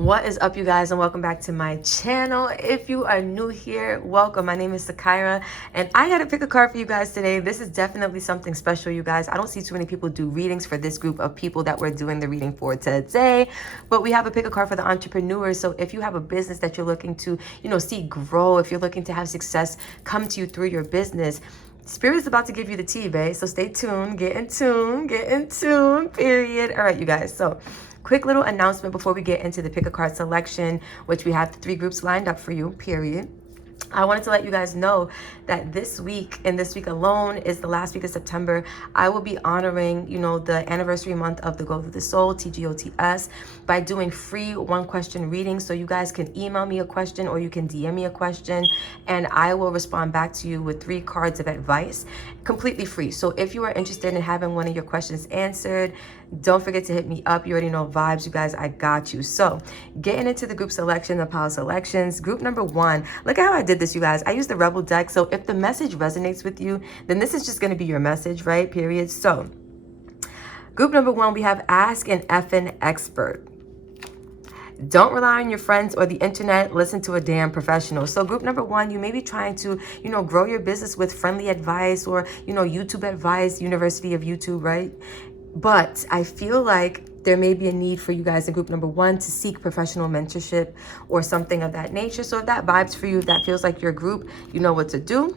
What is up, you guys, and welcome back to my channel. If you are new here, welcome. My name is Sakira, and I got to pick a card for you guys today. This is definitely something special, you guys. I don't see too many people do readings for this group of people that we're doing the reading for today, but we have a pick a card for the entrepreneurs. So if you have a business that you're looking to, see grow, if you're looking to have success come to you through your business, Spirit is about to give you the tea, babe. So stay tuned, get in tune, period. All right, you guys. So quick little announcement before we get into the pick a card selection, which we have the 3 groups lined up for you, period. I wanted to let you guys know that this week and this week alone is the last week of September. I will be honoring, the anniversary month of the Gold of the Soul, TGOTS, by doing free 1-question readings. So you guys can email me a question or you can DM me a question, and I will respond back to you with 3 cards of advice, completely free. So if you are interested in having one of your questions answered, don't forget to hit me up. You already know vibes, you guys. I got you. So getting into the group selection, the power selections. Group number 1. Look at how I did this, you guys. I used the Rebel deck. So if the message resonates with you, then this is just going to be your message, right? Period. So group number 1, we have Ask an Effin' Expert. Don't rely on your friends or the internet. Listen to a damn professional. So group number 1, you may be trying to, grow your business with friendly advice or, YouTube advice, University of YouTube, right? But I feel like there may be a need for you guys in group number 1 to seek professional mentorship or something of that nature. So if that vibes for you, if that feels like your group, you know what to do.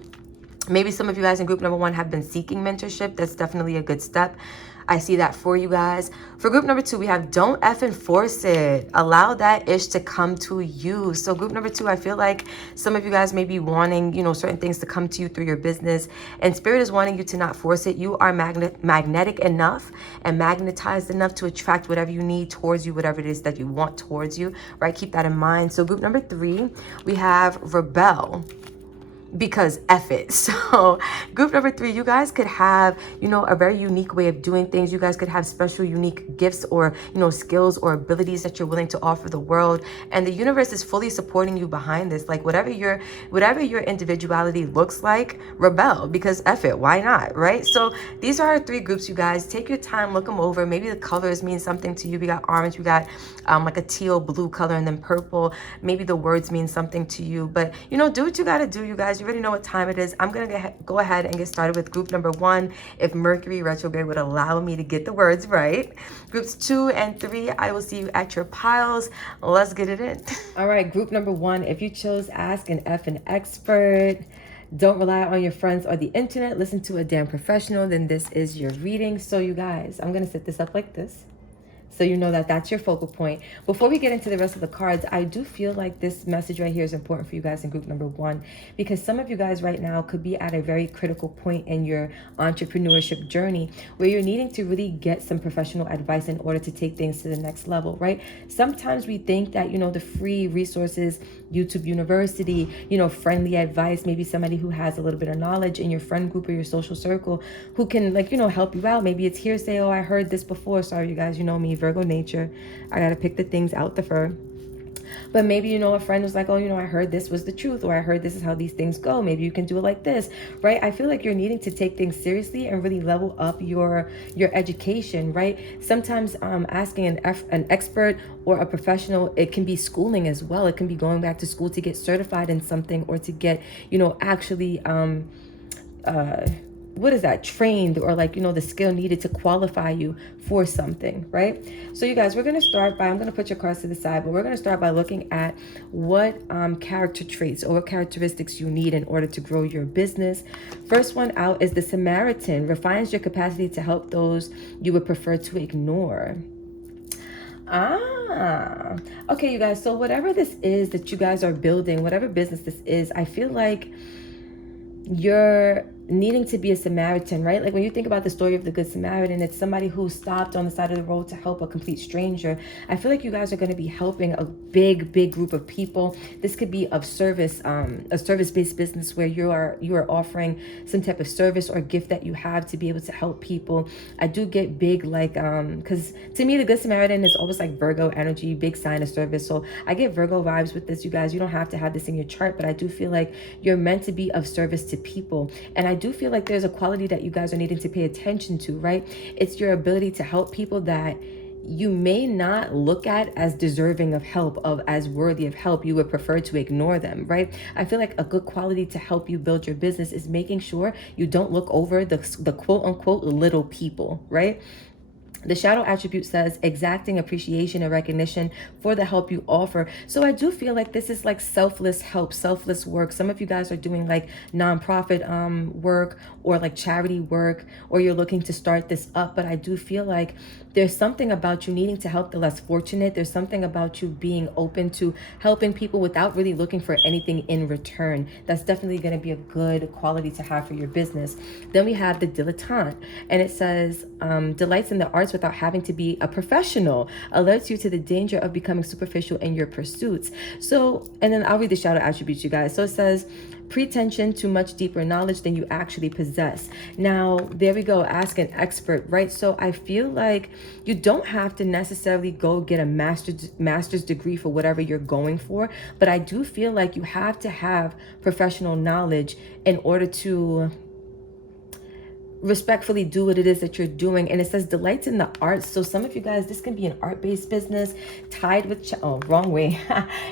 Maybe some of you guys in group number 1 have been seeking mentorship. That's definitely a good step. I see that for you guys. For group number 2, we have don't effing force it. Allow that ish to come to you. So group number 2, I feel like some of you guys may be wanting, certain things to come to you through your business. And Spirit is wanting you to not force it. You are magnetic enough and magnetized enough to attract whatever you need towards you, whatever it is that you want towards you, right? Keep that in mind. So group number 3, we have rebel. Because F it. So group number 3, you guys could have, a very unique way of doing things. You guys could have special, unique gifts or, skills or abilities that you're willing to offer the world. And the universe is fully supporting you behind this. Like whatever your individuality looks like, rebel, because F it. Why not? Right? So these are our 3 groups, you guys. Take your time, look them over. Maybe the colors mean something to you. We got orange, we got like a teal blue color, and then purple. Maybe the words mean something to you. But, do what you got to do, you guys. You already know what time it is. I'm going to go ahead and get started with group number 1. If Mercury retrograde would allow me to get the words right. Groups 2 and 3, I will see you at your piles. Let's get it in. All right, group number 1. If you chose Ask an Effin' Expert, don't rely on your friends or the internet, listen to a damn professional, then this is your reading. So you guys, I'm going to set this up like this, so you know that that's your focal point. Before we get into the rest of the cards, I do feel like this message right here is important for you guys in group number 1, because some of you guys right now could be at a very critical point in your entrepreneurship journey where you're needing to really get some professional advice in order to take things to the next level, right? Sometimes we think that, the free resources, YouTube University, friendly advice, maybe somebody who has a little bit of knowledge in your friend group or your social circle who can help you out. Maybe it's hearsay. Oh, I heard this before. Sorry, you guys, you know me, Virgo nature. I got to pick the things out the fur. But maybe, a friend was like, oh, I heard this was the truth, or I heard this is how these things go. Maybe you can do it like this, right? I feel like you're needing to take things seriously and really level up your education, right? Sometimes asking an expert or a professional, it can be schooling as well. It can be going back to school to get certified in something, or to get, actually what is that, trained, or the skill needed to qualify you for something, right? So you guys, we're going to start by, I'm going to put your cards to the side, but we're going to start by looking at what character traits or what characteristics you need in order to grow your business. First one out is the Samaritan. Refines your capacity to help those you would prefer to ignore. Okay, you guys, so whatever this is that you guys are building, whatever business this is, I feel like you're needing to be a Samaritan, right? Like when you think about the story of the Good Samaritan, it's somebody who stopped on the side of the road to help a complete stranger. I feel like you guys are going to be helping a big group of people. This could be of service, a service-based business where you are offering some type of service or gift that you have to be able to help people. I do get big, like, because to me, the Good Samaritan is always like Virgo energy, big sign of service. So I get Virgo vibes with this, you guys. You don't have to have this in your chart, but I do feel like you're meant to be of service to people. And I do feel like there's a quality that you guys are needing to pay attention to, right? It's your ability to help people that you may not look at as deserving of help, of as worthy of help. You would prefer to ignore them, right? I feel like a good quality to help you build your business is making sure you don't look over the quote unquote little people, right? The shadow attribute says exacting appreciation and recognition for the help you offer. So I do feel like this is like selfless help, selfless work. Some of you guys are doing like nonprofit work or like charity work, or you're looking to start this up. But I do feel like there's something about you needing to help the less fortunate. There's something about you being open to helping people without really looking for anything in return. That's definitely going to be a good quality to have for your business. Then we have the dilettante, and it says delights in the arts without having to be a professional, alerts you to the danger of becoming superficial in your pursuits. So, and then I'll read the shadow attributes, you guys. So it says pretension to much deeper knowledge than you actually possess. Now, there we go. Ask an expert, right? So I feel like you don't have to necessarily go get a master's degree for whatever you're going for, but I do feel like you have to have professional knowledge in order to respectfully do what it is that you're doing. And it says delights in the arts. So some of you guys, this can be an art-based business tied with wrong way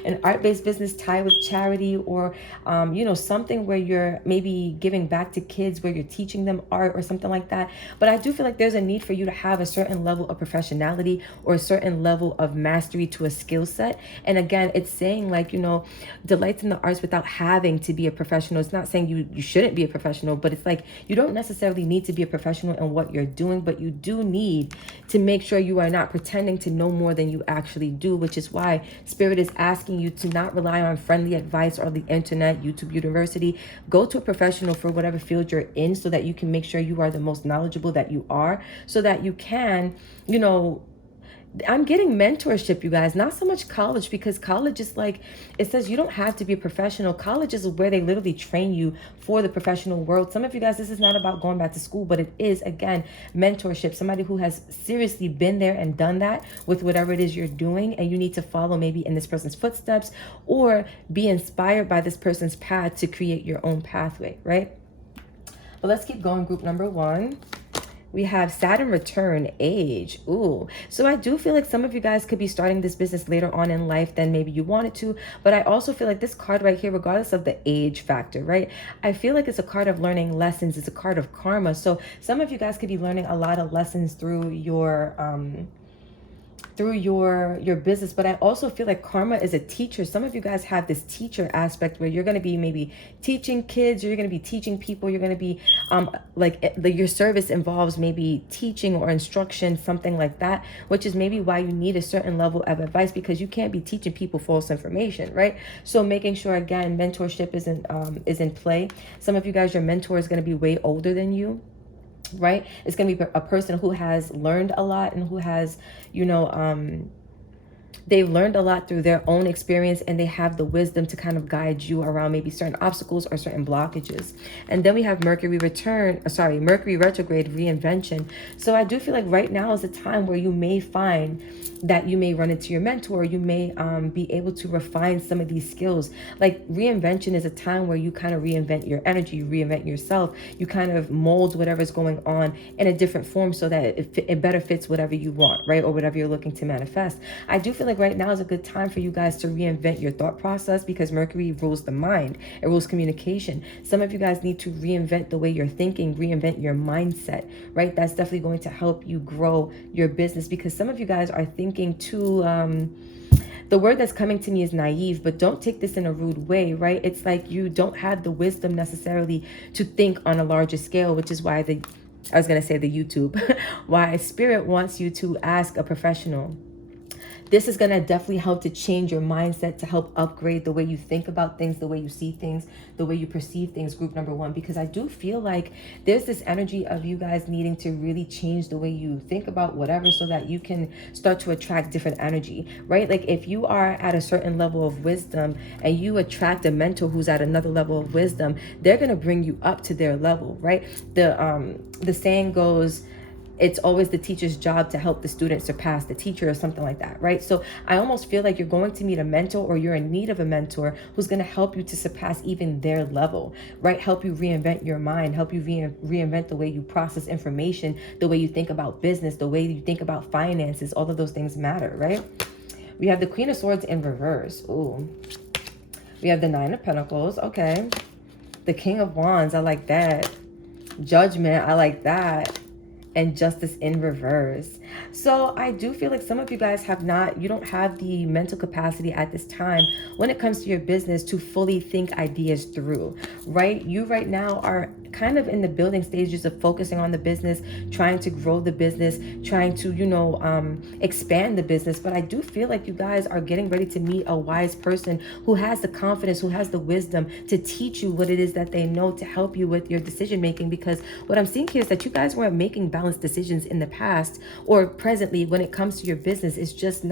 an art-based business tied with charity, or you know, something where you're maybe giving back to kids, where you're teaching them art or something like that. But I do feel like there's a need for you to have a certain level of professionality or a certain level of mastery to a skill set. And again, it's saying like, you know, delights in the arts without having to be a professional. It's not saying you shouldn't be a professional, but it's like you don't necessarily need to be a professional in what you're doing, but you do need to make sure you are not pretending to know more than you actually do, which is why Spirit is asking you to not rely on friendly advice or the internet, YouTube University. Go to a professional for whatever field you're in, so that you can make sure you are the most knowledgeable that you are, so that you can, you know, I'm getting mentorship, you guys, not so much college, because college is like, it says you don't have to be a professional. College is where they literally train you for the professional world. Some of you guys, this is not about going back to school, but it is, again, mentorship. Somebody who has seriously been there and done that with whatever it is you're doing, and you need to follow maybe in this person's footsteps or be inspired by this person's path to create your own pathway, right? But let's keep going. Group number one. We have Saturn return, age. Ooh. So I do feel like some of you guys could be starting this business later on in life than maybe you wanted to. But I also feel like this card right here, regardless of the age factor, right? I feel like it's a card of learning lessons. It's a card of karma. So some of you guys could be learning a lot of lessons through your business. But I also feel like karma is a teacher. Some of you guys have this teacher aspect where you're going to be maybe teaching kids, or you're going to be teaching people. You're going to be your service involves maybe teaching or instruction, something like that, which is maybe why you need a certain level of advice, because you can't be teaching people false information, right? So making sure, again, mentorship is in play. Some of you guys, your mentor is going to be way older than you, right? It's going to be a person who has learned a lot and who has, you know, they've learned a lot through their own experience, and they have the wisdom to kind of guide you around maybe certain obstacles or certain blockages. And then we have Mercury retrograde, reinvention. So I do feel like right now is a time where you may find that you may run into your mentor. You may be able to refine some of these skills. Like reinvention is a time where you kind of reinvent your energy, you reinvent yourself, you kind of mold whatever's going on in a different form, so that it better fits whatever you want, right? Or whatever you're looking to manifest. I do feel like right now is a good time for you guys to reinvent your thought process, because Mercury rules the mind. It rules communication. Some of you guys need to reinvent the way you're thinking, reinvent your mindset, right? That's definitely going to help you grow your business, because some of you guys are thinking too, the word that's coming to me is naive, but don't take this in a rude way, right? It's like you don't have the wisdom necessarily to think on a larger scale, which is why I was going to say the YouTube, why Spirit wants you to ask a professional. This is going to definitely help to change your mindset, to help upgrade the way you think about things, the way you see things, the way you perceive things, group number one, because I do feel like there's this energy of you guys needing to really change the way you think about whatever, so that you can start to attract different energy, right? Like if you are at a certain level of wisdom and you attract a mentor who's at another level of wisdom, they're going to bring you up to their level, right? The saying goes, it's always the teacher's job to help the student surpass the teacher or something like that, right? So I almost feel like you're going to meet a mentor, or you're in need of a mentor who's going to help you to surpass even their level, right? Help you reinvent your mind, help you reinvent the way you process information, the way you think about business, the way you think about finances. All of those things matter, right? We have the Queen of Swords in reverse. Ooh. We have the Nine of Pentacles. Okay. The King of Wands. I like that. Judgment. I like that. And Justice in reverse. So I do feel like some of you guys you don't have the mental capacity at this time when it comes to your business to fully think ideas through, right? You right now are kind of in the building stages of focusing on the business, trying to grow the business, trying to, expand the business. But I do feel like you guys are getting ready to meet a wise person who has the confidence, who has the wisdom to teach you what it is that they know, to help you with your decision making. Because what I'm seeing here is that you guys weren't making balanced decisions in the past or presently when it comes to your business. It's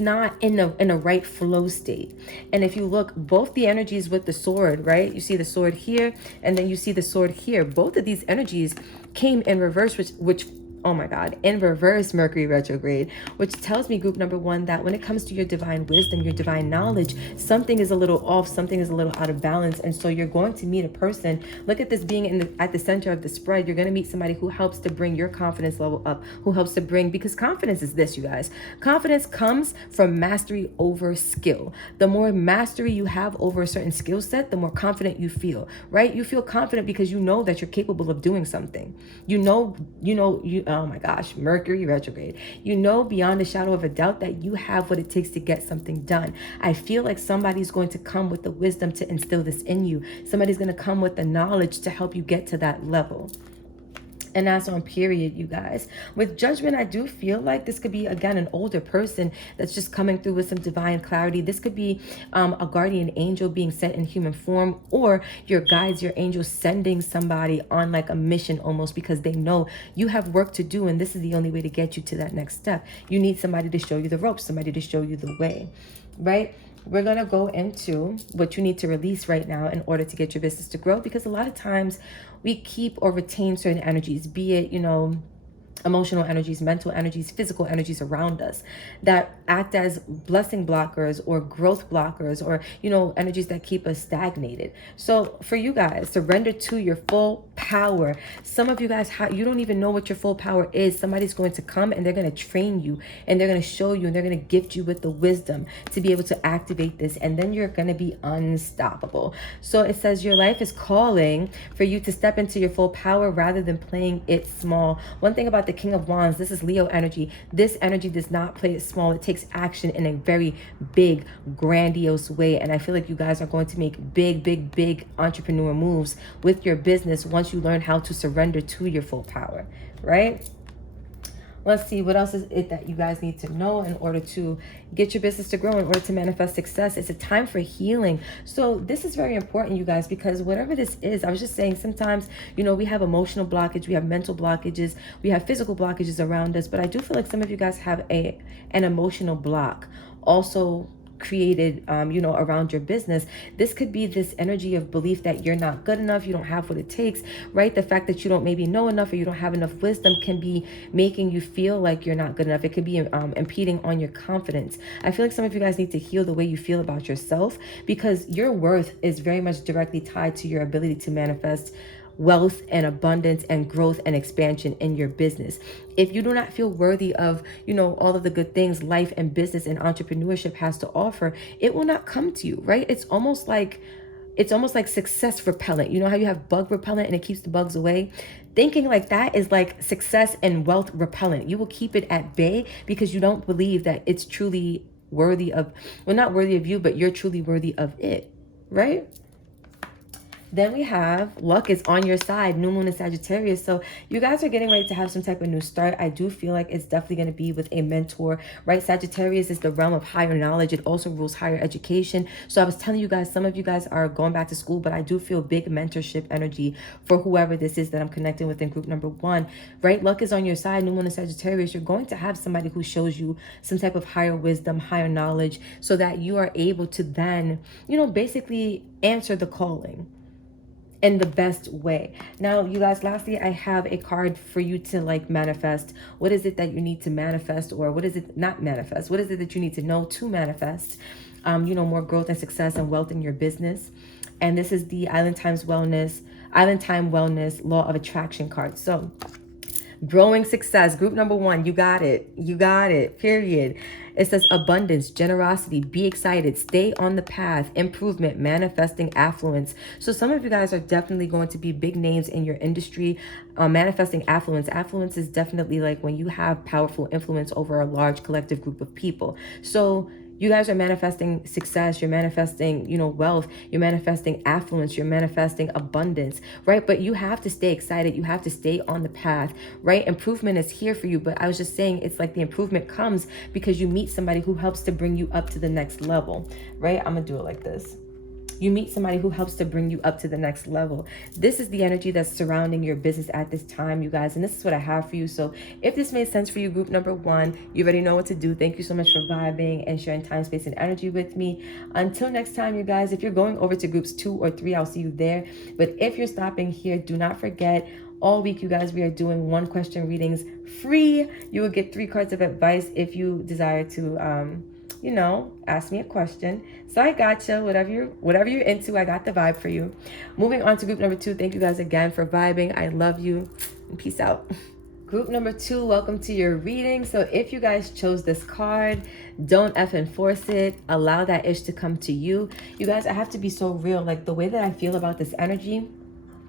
not in a right flow state. And if you look, both the energies with the sword, right? You see the sword here, and then you see the sword here. Both of these energies came in reverse, which oh my God, in reverse Mercury retrograde, which tells me, group number one, that when it comes to your divine wisdom, your divine knowledge, something is a little off, something is a little out of balance. And so you're going to meet a person. Look at this being at the center of the spread. You're going to meet somebody who helps to bring your confidence level up, who helps to bring, because confidence is this, you guys. Confidence comes from mastery over skill. The more mastery you have over a certain skill set, the more confident you feel, right? You feel confident because you know that you're capable of doing something. Oh my gosh, Mercury retrograde. You know beyond a shadow of a doubt that you have what it takes to get something done. I feel like somebody's going to come with the wisdom to instill this in you. Somebody's going to come with the knowledge to help you get to that level. And that's on period, you guys. With Judgment, I do feel like this could be, again, an older person that's just coming through with some divine clarity. This could be a guardian angel being sent in human form, or your guides, your angels sending somebody on like a mission almost, because they know you have work to do and this is the only way to get you to that next step. You need somebody to show you the ropes, somebody to show you the way, right? We're going to go into what you need to release right now in order to get your business to grow, because a lot of times we keep or retain certain energies, be it, emotional energies, mental energies, physical energies around us that act as blessing blockers or growth blockers, or, energies that keep us stagnated. So for you guys, surrender to your full power. Some of you guys, you don't even know what your full power is. Somebody's going to come and they're going to train you and they're going to show you and they're going to gift you with the wisdom to be able to activate this. And then you're going to be unstoppable. So it says your life is calling for you to step into your full power rather than playing it small. One thing about the King of Wands, this is Leo energy. This energy does not play it small. It takes action in a very big, grandiose way. And I feel like you guys are going to make big entrepreneur moves with your business once you learn how to surrender to your full power, right? Let's see, what else is it that you guys need to know in order to get your business to grow, in order to manifest success? It's a time for healing. So this is very important, you guys, because whatever this is, I was just saying, sometimes, we have emotional blockage, we have mental blockages, we have physical blockages around us, but I do feel like some of you guys have an emotional block also created, around your business. This could be this energy of belief that you're not good enough, you don't have what it takes, right? The fact that you don't maybe know enough or you don't have enough wisdom can be making you feel like you're not good enough. It could be impeding on your confidence. I feel like some of you guys need to heal the way you feel about yourself, because your worth is very much directly tied to your ability to manifest wealth and abundance and growth and expansion in your business. If you do not feel worthy of, all of the good things life and business and entrepreneurship has to offer, it will not come to you, right? It's almost like success repellent. You know how you have bug repellent and it keeps the bugs away? Thinking like that is like success and wealth repellent. You will keep it at bay because you don't believe that it's truly worthy of, well, not worthy of you, but you're truly worthy of it, right? Then we have luck is on your side, new moon in Sagittarius. So you guys are getting ready to have some type of new start. I do feel like it's definitely going to be with a mentor, right? Sagittarius is the realm of higher knowledge. It also rules higher education. So I was telling you guys, some of you guys are going back to school, but I do feel big mentorship energy for whoever this is that I'm connecting with in group number one, right? Luck is on your side, new moon in Sagittarius. You're going to have somebody who shows you some type of higher wisdom, higher knowledge, so that you are able to then, basically answer the calling. in the best way. Now, you guys, lastly, I have a card for you to like manifest. What is it that you need to manifest, or what is it not manifest? What is it that you need to know to manifest? You know, more growth and success and wealth in your business. And this is the Island Time Wellness Law of Attraction card. So growing success, group number 1, you got it. You got it, period. It says abundance, generosity, be excited, stay on the path, improvement, manifesting affluence. So some of you guys are definitely going to be big names in your industry. Manifesting affluence. Affluence is definitely like when you have powerful influence over a large collective group of people. So you guys are manifesting success, you're manifesting, you know, wealth, you're manifesting affluence, you're manifesting abundance, right? But you have to stay excited. You have to stay on the path, right? Improvement is here for you. But I was just saying, it's like the improvement comes because you meet somebody who helps to bring you up to the next level, right? I'm gonna do it like this. You meet somebody who helps to bring you up to the next level. This is the energy that's surrounding your business at this time, you guys. And this is what I have for you. So if this made sense for you, group number 1, you already know what to do. Thank you so much for vibing and sharing time, space, and energy with me. Until next time, you guys, if you're going over to groups 2 or 3, I'll see you there. But if you're stopping here, do not forget, all week, you guys, we are doing 1 question readings free. You will get 3 cards of advice if you desire to, you know, ask me a question. So I gotcha. Whatever you're into, I got the vibe for you. Moving on to group number 2. Thank you guys again for vibing. I love you. And peace out. Group number 2, welcome to your reading. So if you guys chose this card, don't effing force it. Allow that ish to come to you. You guys, I have to be so real. Like the way that I feel about this energy,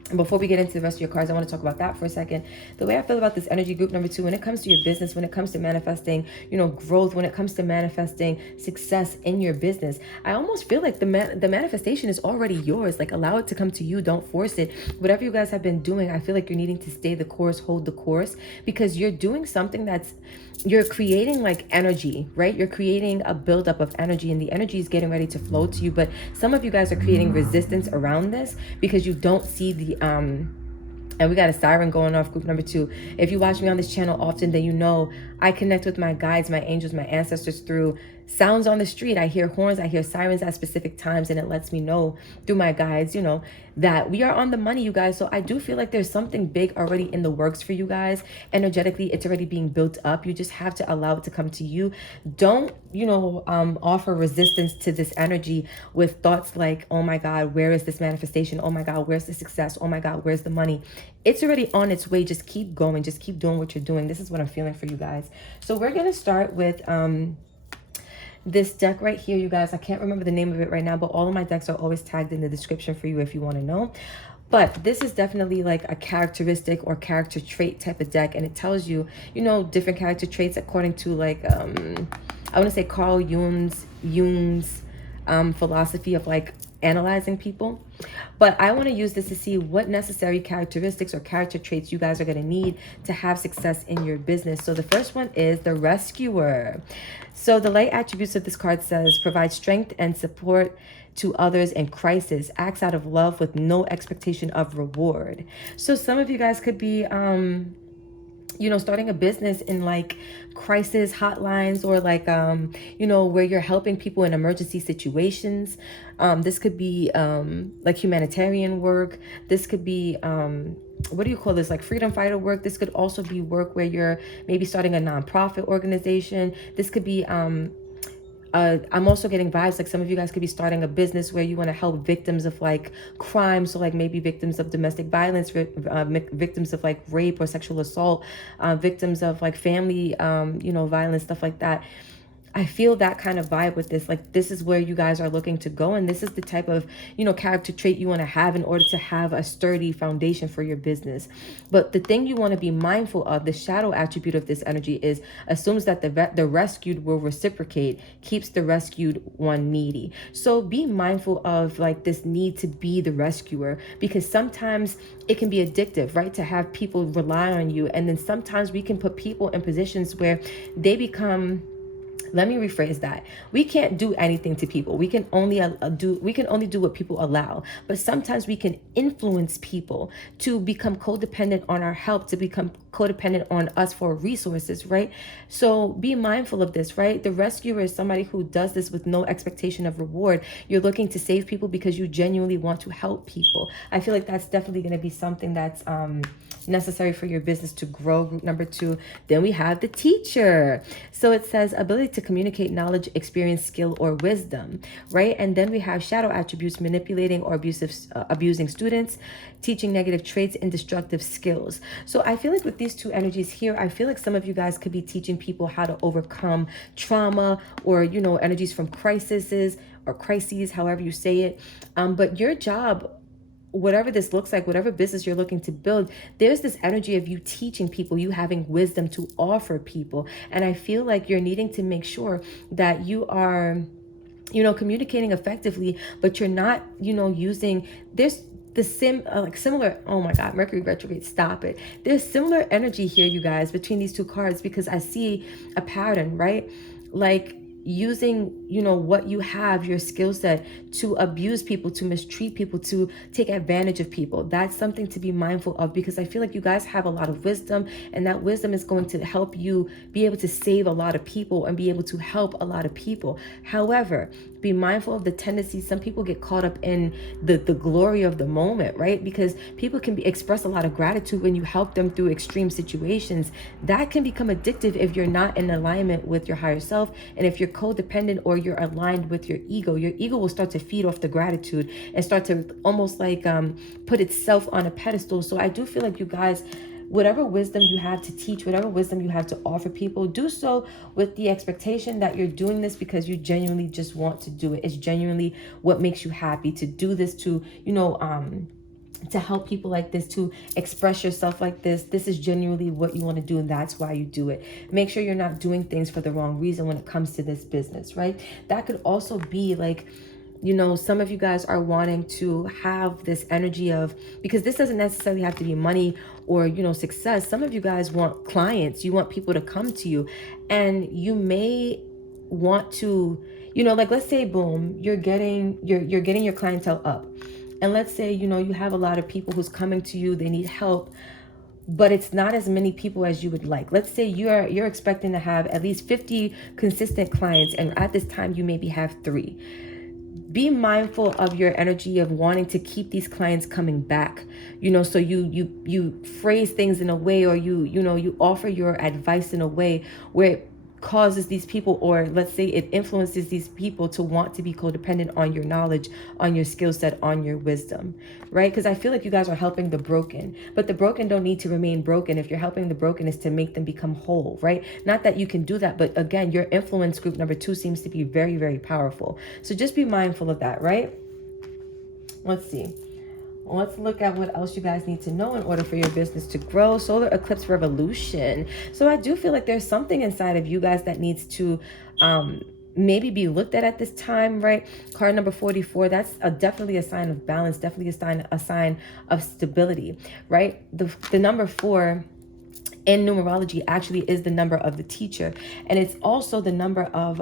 and before we get into the rest of your cards, I want to talk about that for a second. The way I feel about this energy, group number 2, when it comes to your business, when it comes to manifesting, you know, growth, when it comes to manifesting success in your business, I almost feel like the manifestation is already yours. Like allow it to come to you. Don't force it. Whatever you guys have been doing, I feel like you're needing to stay the course, hold the course, because you're doing something you're creating like energy, right? You're creating a buildup of energy, and the energy is getting ready to flow to you. But some of you guys are creating resistance around this because you don't see the and we got a siren going off, group number 2. If you watch me on this channel often, then you know I connect with my guides, my angels, my ancestors through sounds on the street. I hear horns, I hear sirens at specific times, and it lets me know through my guides, you know, that we are on the money, you guys. So I do feel like there's something big already in the works for you guys. Energetically, it's already being built up. You just have to allow it to come to you. Don't, you know, offer resistance to this energy with thoughts like, oh my God, where is this manifestation? Oh my God, where's the success? Oh my God, where's the money? It's already on its way. Just keep going. Just keep doing what you're doing. This is what I'm feeling for you guys. So we're going to start with this deck right here, you guys. I can't remember the name of it right now, but all of my decks are always tagged in the description for you if you want to know. But this is definitely like a characteristic or character trait type of deck, and it tells you, you know, different character traits according to like I want to say Carl Jung's philosophy of like analyzing people. But I want to use this to see what necessary characteristics or character traits you guys are going to need to have success in your business. So the first one is the rescuer. So the light attributes of this card says provide strength and support to others in crisis, acts out of love with no expectation of reward. So some of you guys could be you know, starting a business in like crisis hotlines, or like you know, where you're helping people in emergency situations. This could be like humanitarian work. This could be what do you call this, like freedom fighter work. This could also be work where you're maybe starting a nonprofit organization. This could be I'm also getting vibes like some of you guys could be starting a business where you want to help victims of like crime. So like maybe victims of domestic violence, victims of like rape or sexual assault, victims of like family, you know, violence, stuff like that. I feel that kind of vibe with this. Like this is where you guys are looking to go, and this is the type of, you know, character trait you want to have in order to have a sturdy foundation for your business. But the thing you want to be mindful of, the shadow attribute of this energy, is assumes that the rescued will reciprocate, keeps the rescued one needy. So be mindful of like this need to be the rescuer, because sometimes it can be addictive, right? To have people rely on you, and then sometimes we can put people in positions where they become Let me rephrase that. We can't do anything to people. We can only do what people allow. But sometimes we can influence people to become codependent on our help, to become codependent on us for resources, right? So be mindful of this, right? The rescuer is somebody who does this with no expectation of reward. You're looking to save people because you genuinely want to help people. I feel like that's definitely going to be something that's necessary for your business to grow. Group number 2. Then we have the teacher. So it says ability to communicate knowledge, experience, skill, or wisdom, right? And then we have shadow attributes, manipulating or abusing students, teaching negative traits, and destructive skills. So I feel like with these two energies here, I feel like some of you guys could be teaching people how to overcome trauma, or, you know, energies from crises, however you say it. But your job, whatever this looks like, whatever business you're looking to build, there's this energy of you teaching people, you having wisdom to offer people. And I feel like you're needing to make sure that you are, you know, communicating effectively, but you're not, you know, using this similar, oh my God, Mercury retrograde, stop it. There's similar energy here, you guys, between these two cards, because I see a pattern, right? Like using, you know, what you have, your skill set, to abuse people, to mistreat people, to take advantage of people. That's something to be mindful of, because I feel like you guys have a lot of wisdom, and that wisdom is going to help you be able to save a lot of people and be able to help a lot of people. However, be mindful of the tendency. Some people get caught up in the glory of the moment, right? Because people can express a lot of gratitude when you help them through extreme situations. That can become addictive if you're not in alignment with your higher self, and if you're codependent or you're aligned with your ego. Your ego will start to feed off the gratitude and start to almost like put itself on a pedestal. So I do feel like you guys, whatever wisdom you have to teach, whatever wisdom you have to offer people, do so with the expectation that you're doing this because you genuinely just want to do it. It's genuinely what makes you happy to do this, to, you know, to help people like this, to express yourself like this. This is genuinely what you want to do, and that's why you do it. Make sure you're not doing things for the wrong reason when it comes to this business, right? That could also be like, you know, some of you guys are wanting to have this energy of, because this doesn't necessarily have to be money or, you know, success. Some of you guys want clients. You want people to come to you, and you may want to, you know, like, let's say, boom, you're getting your clientele up. And let's say, you know, you have a lot of people who's coming to you, they need help, but it's not as many people as you would like. Let's say you're expecting to have at least 50 consistent clients, and at this time you maybe have 3. Be mindful of your energy of wanting to keep these clients coming back, you know, so you phrase things in a way, or you offer your advice in a way where it causes these people, or let's say it influences these people to want to be codependent on your knowledge, on your skill set, on your wisdom, right? Because I feel like you guys are helping the broken, but the broken don't need to remain broken. If you're helping the broken, is to make them become whole, right? Not that you can do that, but again, your influence, group number 2, seems to be very, very powerful. So just be mindful of that, right? Let's see. Let's look at what else you guys need to know in order for your business to grow. Solar eclipse revolution. So I do feel like there's something inside of you guys that needs to maybe be looked at this time, right? Card number 44, that's definitely a sign of balance, definitely a sign of stability, right? The number 4 in numerology actually is the number of the teacher, and it's also the number of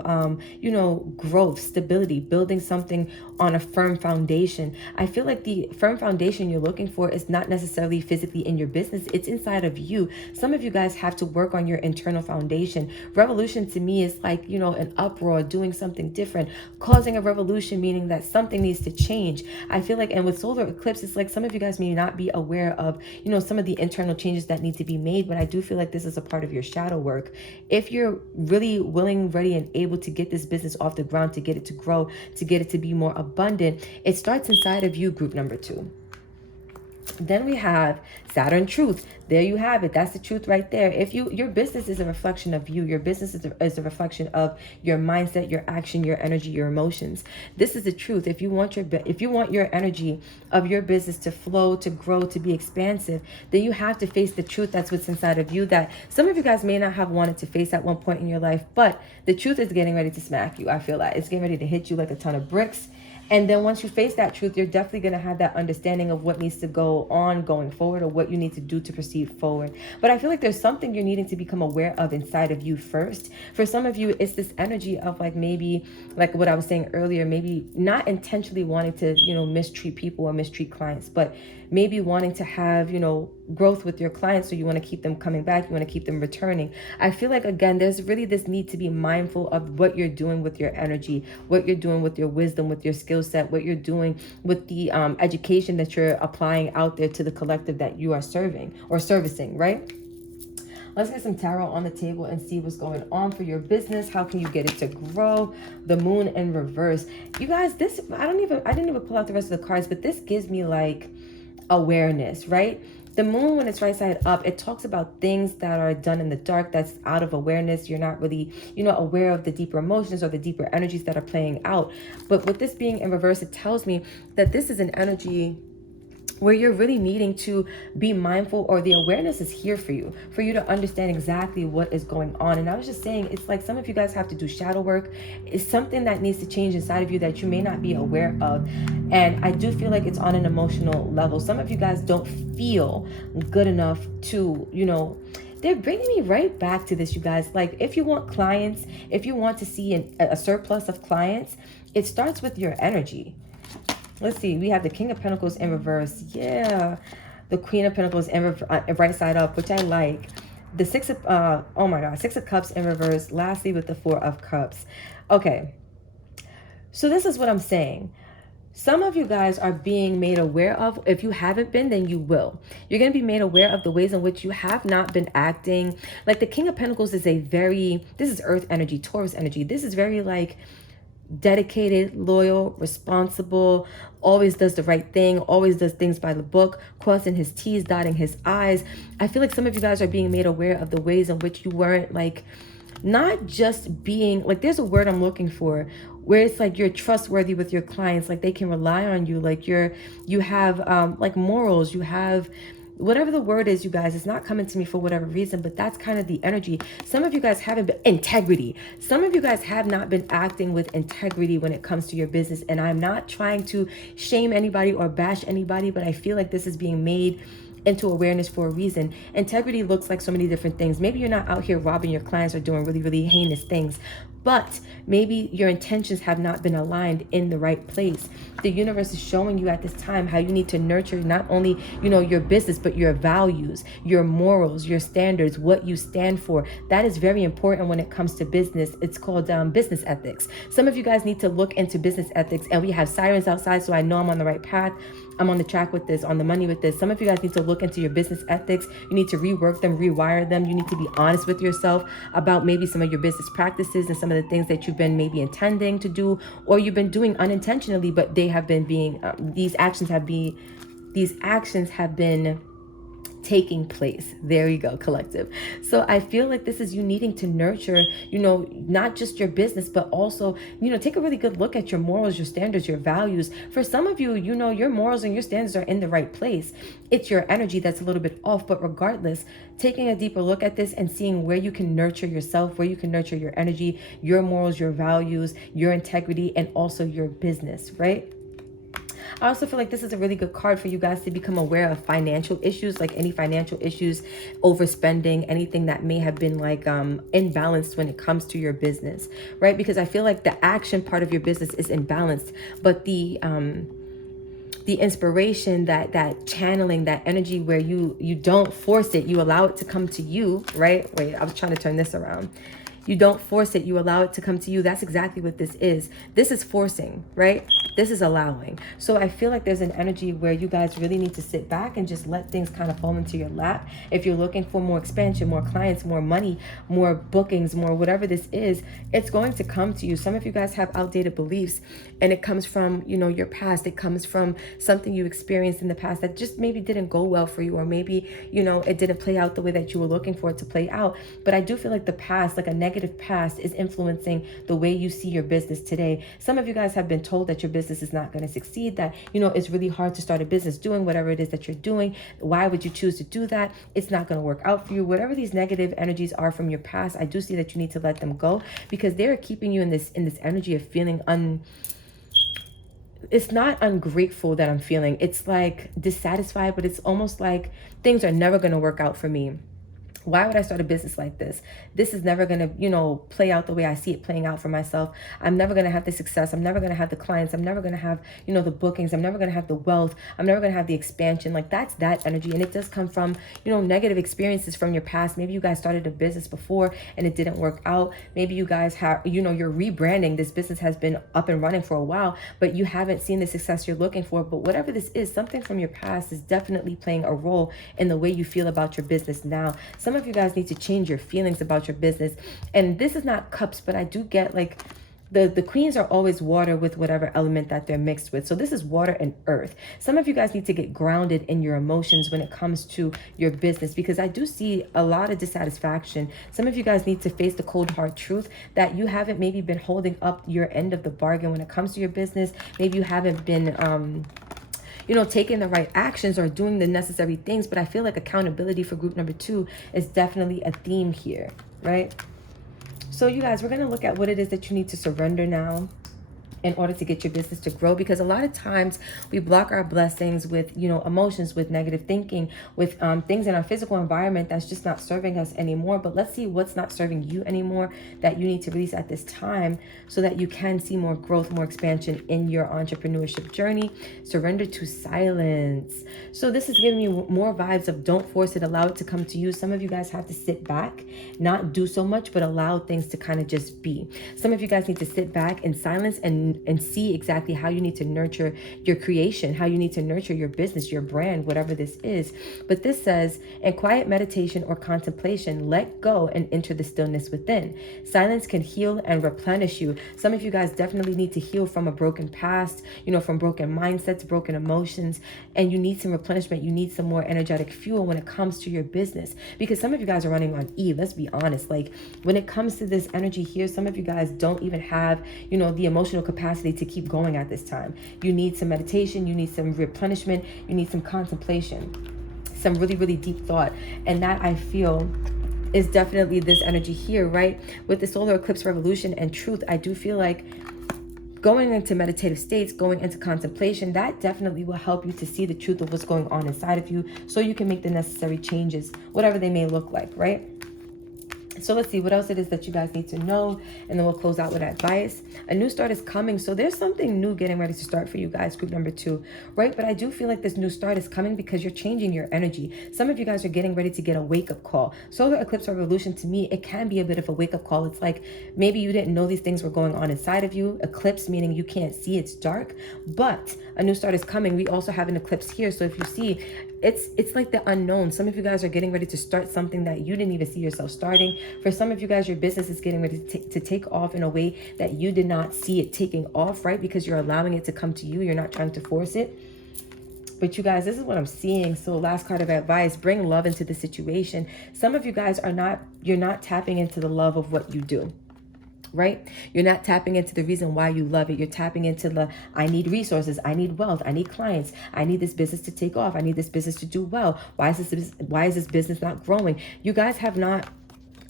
you know, growth, stability, building something on a firm foundation. I feel like the firm foundation you're looking for is not necessarily physically in your business, it's inside of you. Some of you guys have to work on your internal foundation. Revolution to me is like, you know, an uproar, doing something different, causing a revolution, meaning that something needs to change. I feel like, and with solar eclipse, it's like some of you guys may not be aware of, you know, some of the internal changes that need to be made, but I do feel like this is a part of your shadow work. If you're really willing, ready, and able to get this business off the ground, to get it to grow, to get it to be more abundant, it starts inside of you, group number 2. Then we have Saturn truth. There you have it. That's the truth right there. If your business is a reflection of you, your business is a reflection of your mindset, your action, your energy, your emotions. This is the truth. If you want your energy of your business to flow, to grow, to be expansive, then you have to face the truth that's what's inside of you, that some of you guys may not have wanted to face at one point in your life, but the truth is getting ready to smack you. I feel like it's getting ready to hit you like a ton of bricks. And then once you face that truth, you're definitely going to have that understanding of what needs to go on going forward, or what you need to do to proceed forward. But I feel like there's something you're needing to become aware of inside of you first. For some of you, it's this energy of like, maybe like what I was saying earlier, maybe not intentionally wanting to, mistreat people or mistreat clients, but maybe wanting to have, growth with your clients. So you want to keep them coming back. You want to keep them returning. I feel like, again, there's really this need to be mindful of what you're doing with your energy, what you're doing with your wisdom, with your skill set, what you're doing with the education that you're applying out there to the collective that you are serving or servicing, right? Let's get some tarot on the table and see what's going on for your business. How can you get it to grow? The moon in reverse. You guys, this, I didn't even pull out the rest of the cards, but this gives me like awareness, right? The moon, when it's right side up, it talks about things that are done in the dark, that's out of awareness. You're not really, aware of the deeper emotions or the deeper energies that are playing out. But with this being in reverse, it tells me that this is an energy where you're really needing to be mindful, or the awareness is here for you to understand exactly what is going on. And I was just saying, it's like some of you guys have to do shadow work. It's something that needs to change inside of you that you may not be aware of. And I do feel like it's on an emotional level. Some of you guys don't feel good enough to, they're bringing me right back to this, you guys. Like, if you want clients, if you want to see a surplus of clients, it starts with your energy. Let's see. We have the King of Pentacles in reverse. Yeah. The Queen of Pentacles in right side up, which I like. The Six of, oh my God, Six of Cups in reverse. Lastly, with the Four of Cups. Okay. So this is what I'm saying. Some of you guys are being made aware of. If you haven't been, then you will. You're going to be made aware of the ways in which you have not been acting. Like the King of Pentacles is this is earth energy, Taurus energy. This is very like dedicated, loyal, responsible, always does the right thing, always does things by the book, crossing his T's, dotting his I's. I feel like some of you guys are being made aware of the ways in which you weren't like, not just being like, there's a word I'm looking for, where it's like you're trustworthy with your clients, like they can rely on you, like you have like morals, you have whatever the word is, you guys. It's not coming to me for whatever reason, but that's kind of the energy. Some of you guys haven't been integrity. Some of you guys have not been acting with integrity when it comes to your business. And I'm not trying to shame anybody or bash anybody, but I feel like this is being made into awareness for a reason. Integrity looks like so many different things. Maybe you're not out here robbing your clients or doing really, really heinous things, but maybe your intentions have not been aligned in the right place. The universe is showing you at this time how you need to nurture not only, your business, but your values, your morals, your standards, what you stand for. That is very important when it comes to business. It's called business ethics. Some of you guys need to look into business ethics, and we have sirens outside, so I know I'm on the right path. I'm on the track with this, on the money with this. Some of you guys need to look into your business ethics. You need to rework them, rewire them. You need to be honest with yourself about maybe some of your business practices and some of the things that you've been maybe intending to do, or you've been doing unintentionally, but they have been being, these actions have been taking place. There you go, collective. So I feel like this is you needing to nurture, not just your business, but also, take a really good look at your morals, your standards, your values. For some of you, your morals and your standards are in the right place. It's your energy that's a little bit off, but regardless, taking a deeper look at this and seeing where you can nurture yourself, where you can nurture your energy, your morals, your values, your integrity, and also your business, right? I also feel like this is a really good card for you guys to become aware of financial issues, like any financial issues, overspending, anything that may have been like imbalanced when it comes to your business, right? Because I feel like the action part of your business is imbalanced, but the inspiration, that channeling, that energy where you don't force it, you allow it to come to you, right? Wait, I was trying to turn this around. You don't force it, you allow it to come to you. That's exactly what this is. This is forcing, right? This is allowing. So I feel like there's an energy where you guys really need to sit back and just let things kind of fall into your lap. If you're looking for more expansion, more clients, more money, more bookings, more whatever this is, it's going to come to you. Some of you guys have outdated beliefs, and it comes from, your past. It comes from something you experienced in the past that just maybe didn't go well for you, or maybe, it didn't play out the way that you were looking for it to play out. But I do feel like the past, like a negative past, is influencing the way you see your business today. Some of you guys have been told that your business is not going to succeed, that, it's really hard to start a business doing whatever it is that you're doing. Why would you choose to do that? It's not going to work out for you. Whatever these negative energies are from your past, I do see that you need to let them go, because they're keeping you in this energy of feeling it's not ungrateful that I'm feeling. It's like dissatisfied, but it's almost like things are never going to work out for me. Why would I start a business like this? This is never going to, play out the way I see it playing out for myself. I'm never going to have the success. I'm never going to have the clients. I'm never going to have, the bookings. I'm never going to have the wealth. I'm never going to have the expansion. Like, that's that energy. And it does come from, negative experiences from your past. Maybe you guys started a business before and it didn't work out. Maybe you guys have, you're rebranding. This business has been up and running for a while, but you haven't seen the success you're looking for. But whatever this is, something from your past is definitely playing a role in the way you feel about your business now. Some of you guys need to change your feelings about your business. And this is not cups, but I do get like the queens are always water with whatever element that they're mixed with. So this is water and earth. Some of you guys need to get grounded in your emotions when it comes to your business, because I do see a lot of dissatisfaction. Some of you guys need to face the cold hard truth that you haven't maybe been holding up your end of the bargain when it comes to your business. Maybe you haven't been taking the right actions or doing the necessary things. But I feel like accountability for group number 2 is definitely a theme here, right? So you guys, we're going to look at what it is that you need to surrender now in order to get your business to grow, because a lot of times we block our blessings with, emotions, with negative thinking, with things in our physical environment that's just not serving us anymore. But let's see what's not serving you anymore that you need to release at this time so that you can see more growth, more expansion in your entrepreneurship journey. Surrender to silence. So this is giving me more vibes of don't force it, allow it to come to you. Some of you guys have to sit back, not do so much, but allow things to kind of just be. Some of you guys need to sit back in silence and see exactly how you need to nurture your creation, how you need to nurture your business, your brand, whatever this is. But this says, in quiet meditation or contemplation, let go and enter the stillness within. Silence can heal and replenish you. Some of you guys definitely need to heal from a broken past, from broken mindsets, broken emotions, and you need some replenishment. You need some more energetic fuel when it comes to your business, because some of you guys are running on E. Let's be honest. Like, when it comes to this energy here, some of you guys don't even have, the emotional capacity to keep going at this time. You need some meditation, you need some replenishment, you need some contemplation, some really, really deep thought. And that, I feel, is definitely this energy here, right? With the solar eclipse revolution and truth, I do feel like going into meditative states, going into contemplation, that definitely will help you to see the truth of what's going on inside of you so you can make the necessary changes, whatever they may look like, right? So let's see what else it is that you guys need to know, and then we'll close out with advice. A new start is coming. So there's something new getting ready to start for you guys, group number 2, right? But I do feel like this new start is coming because you're changing your energy. Some of you guys are getting ready to get a wake-up call. Solar eclipse revolution, to me, it can be a bit of a wake-up call. It's like maybe you didn't know these things were going on inside of you. Eclipse meaning you can't see, it's dark, but a new start is coming. We also have an eclipse here. So if you see, it's like the unknown. Some of you guys are getting ready to start something that you didn't even see yourself starting. For some of you guys, your business is getting ready to take off in a way that you did not see it taking off, right? Because you're allowing it to come to you. You're not trying to force it. But you guys, this is what I'm seeing. So last card of advice, bring love into the situation. Some of you guys you're not tapping into the love of what you do. Right? You're not tapping into the reason why you love it. You're tapping into the, I need resources, I need wealth, I need clients, I need this business to take off, I need this business to do well. Why is this business not growing? You guys have not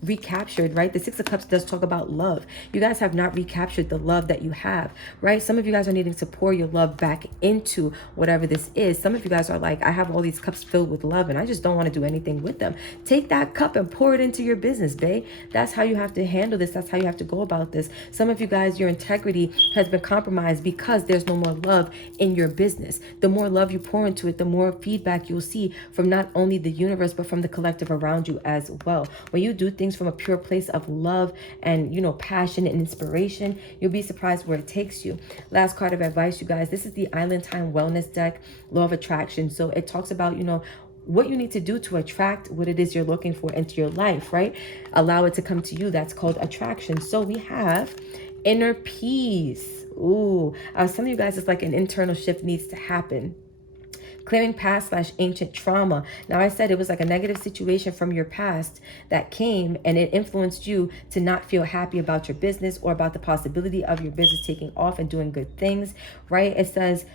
recaptured, right? The 6 of Cups does talk about love. You guys have not recaptured the love that you have, right? Some of you guys are needing to pour your love back into whatever this is. Some of you guys are like, I have all these cups filled with love and I just don't want to do anything with them. Take that cup and pour it into your business, babe. That's how you have to handle this. That's how you have to go about this. Some of you guys, your integrity has been compromised because there's no more love in your business. The more love you pour into it, the more feedback you'll see from not only the universe, but from the collective around you as well. When you do things from a pure place of love and, passion and inspiration, you'll be surprised where it takes you. Last card of advice, you guys, this is the Island Time Wellness deck, Law of Attraction. So it talks about, what you need to do to attract what it is you're looking for into your life, right? Allow it to come to you. That's called attraction. So we have inner peace. Ooh, I was telling you guys, it's like an internal shift needs to happen. Clearing past/ancient trauma. Now, I said it was like a negative situation from your past that came and it influenced you to not feel happy about your business or about the possibility of your business taking off and doing good things, right? It says,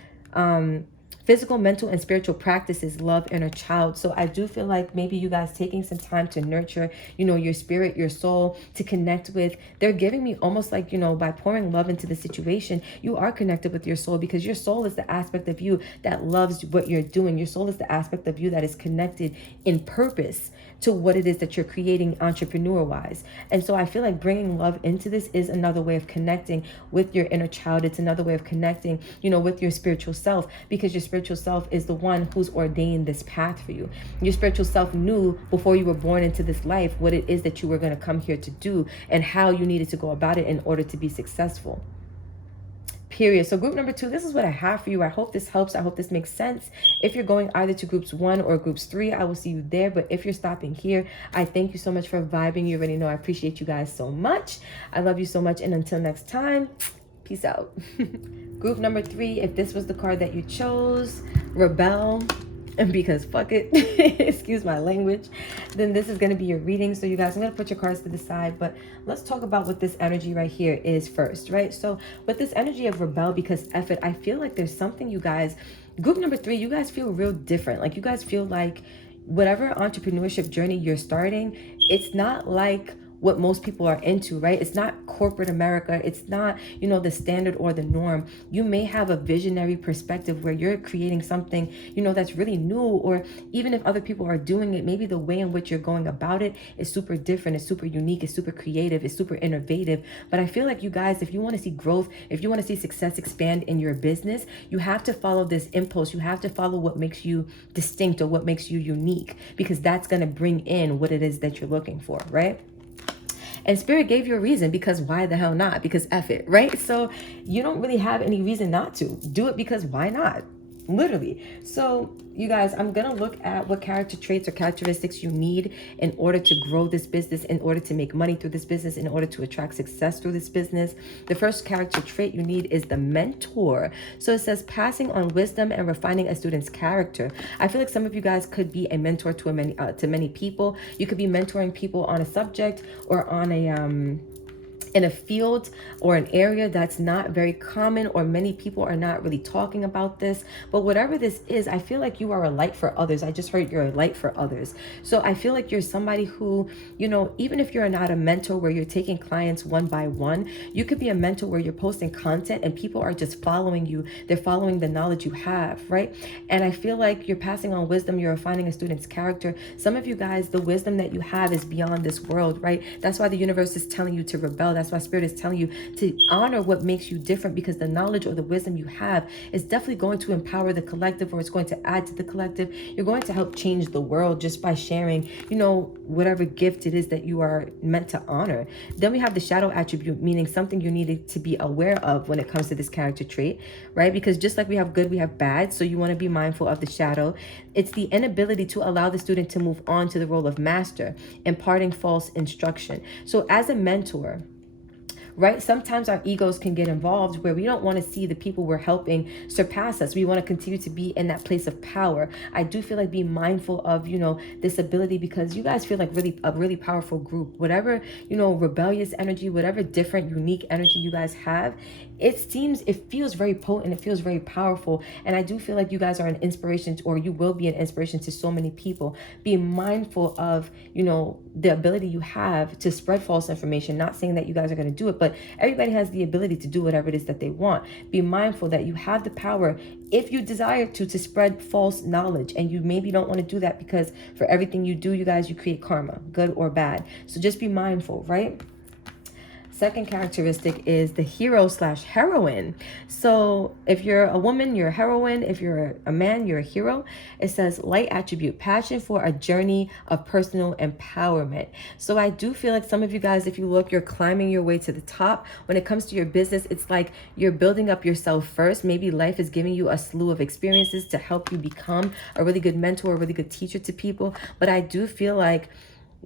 Physical, mental, and spiritual practices, love, inner child. So I do feel like maybe you guys taking some time to nurture, your spirit, your soul, to connect with. They're giving me almost like, by pouring love into the situation, you are connected with your soul, because your soul is the aspect of you that loves what you're doing. Your soul is the aspect of you that is connected in purpose to what it is that you're creating entrepreneur wise. And so I feel like bringing love into this is another way of connecting with your inner child. It's another way of connecting, with your spiritual self, because your spiritual self is the one who's ordained this path for you. Your spiritual self knew before you were born into this life what it is that you were going to come here to do and how you needed to go about it in order to be successful. Period. So group number 2, this is what I have for you. I hope this helps. I hope this makes sense. If you're going either to groups 1 or groups 3, I will see you there. But if you're stopping here, I thank you so much for vibing. You already know I appreciate you guys so much. I love you so much. And until next time, peace out. Group number 3, if this was the card that you chose, rebel, and because fuck it, excuse my language, then this is going to be your reading. So you guys, I'm going to put your cards to the side, but let's talk about what this energy right here is first, right? So with this energy of rebel, because F it, I feel like there's something, you guys, group number 3, you guys feel real different. Like you guys feel like whatever entrepreneurship journey you're starting, it's not like what most people are into, right? It's not corporate America. It's not, the standard or the norm. You may have a visionary perspective where you're creating something, that's really new, or even if other people are doing it, maybe the way in which you're going about it is super different. It's super unique. It's super creative. It's super innovative. But I feel like you guys, if you want to see growth, if you want to see success expand in your business, you have to follow this impulse. You have to follow what makes you distinct or what makes you unique, because that's going to bring in what it is that you're looking for, right? And Spirit gave you a reason, because why the hell not? Because F it, right? So you don't really have any reason not to. Do it because why not? Literally. So you guys, I'm going to look at what character traits or characteristics you need in order to grow this business, in order to make money through this business, in order to attract success through this business. The first character trait you need is the mentor. So it says passing on wisdom and refining a student's character. I feel like some of you guys could be a mentor to many people. You could be mentoring people on a subject or on in a field or an area that's not very common, or many people are not really talking about this. But whatever this is, I feel like you are a light for others. I just heard you're a light for others. So I feel like you're somebody who, even if you're not a mentor where you're taking clients one by one, you could be a mentor where you're posting content and people are just following you. They're following the knowledge you have, right? And I feel like you're passing on wisdom. You're refining a student's character. Some of you guys, the wisdom that you have is beyond this world, right? That's why the universe is telling you to rebel. That's why Spirit is telling you to honor what makes you different, because the knowledge or the wisdom you have is definitely going to empower the collective, or it's going to add to the collective. You're going to help change the world just by sharing, whatever gift it is that you are meant to honor. Then we have the shadow attribute, meaning something you needed to be aware of when it comes to this character trait, right? Because just like we have good, we have bad. So you want to be mindful of the shadow. It's the inability to allow the student to move on to the role of master, imparting false instruction. So as a mentor, right? Sometimes our egos can get involved where we don't want to see the people we're helping surpass us. We want to continue to be in that place of power. I do feel like be mindful of, this ability, because you guys feel like a really powerful group. Whatever, rebellious energy, whatever different, unique energy you guys have, it feels very potent. It feels very powerful. And I do feel like you guys are an inspiration, or you will be an inspiration to so many people. Be mindful of, the ability you have to spread false information. Not saying that you guys are going to do it, but everybody has the ability to do whatever it is that they want. Be mindful that you have the power, if you desire to spread false knowledge. And you maybe don't want to do that, because for everything you do, you guys, you create karma, good or bad. So just be mindful, right? Second characteristic is the hero/heroine. So if you're a woman, you're a heroine. If you're a man, you're a hero. It says light attribute, passion for a journey of personal empowerment. So I do feel like some of you guys, if you look, you're climbing your way to the top. When it comes to your business, it's like you're building up yourself first. Maybe life is giving you a slew of experiences to help you become a really good mentor, a really good teacher to people. But I do feel like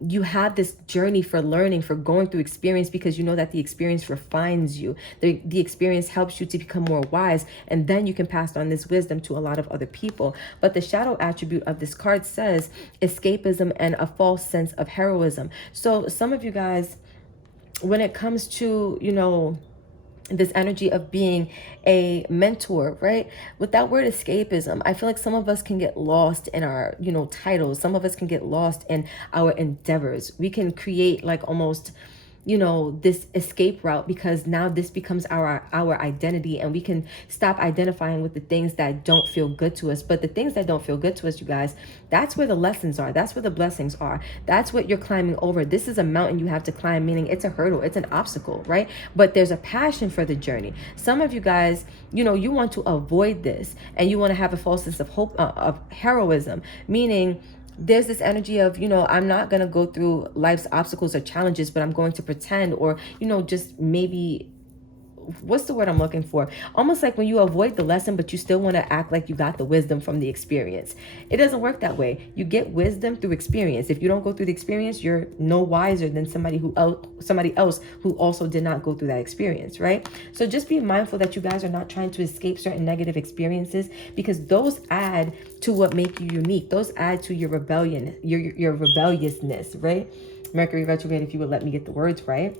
you have this journey for learning, for going through experience, because you know that the experience refines you. The experience helps you to become more wise, and then you can pass on this wisdom to a lot of other people. But the shadow attribute of this card says escapism and a false sense of heroism. So some of you guys, when it comes to, this energy of being a mentor, right? With that word escapism, I feel like some of us can get lost in our, titles. Some of us can get lost in our endeavors. We can create like almost, this escape route, because now this becomes our identity, and we can stop identifying with the things that don't feel good to us. But the things that don't feel good to us, you guys, that's where the lessons are. That's where the blessings are. That's what you're climbing over. This is a mountain you have to climb, meaning it's a hurdle, it's an obstacle, right? But there's a passion for the journey. Some of you guys, you want to avoid this, and you want to have a false sense of hope, of heroism, meaning there's this energy of, I'm not going to go through life's obstacles or challenges, but I'm going to pretend, or, just maybe, what's the word I'm looking for? Almost like when you avoid the lesson, but you still want to act like you got the wisdom from the experience. It doesn't work that way. You get wisdom through experience. If you don't go through the experience, you're no wiser than somebody else who also did not go through that experience, right? So just be mindful that you guys are not trying to escape certain negative experiences, because those add to what make you unique. Those add to your rebellion, your rebelliousness, right? Mercury retrograde, if you would let me get the words right.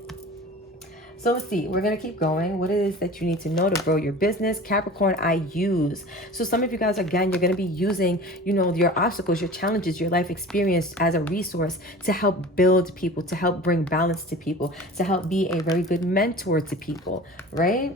So let's see, we're going to keep going. What it is that you need to know to grow your business. Capricorn, I use. So some of you guys, again, you're going to be using, your obstacles, your challenges, your life experience as a resource to help build people, to help bring balance to people, to help be a very good mentor to people, right?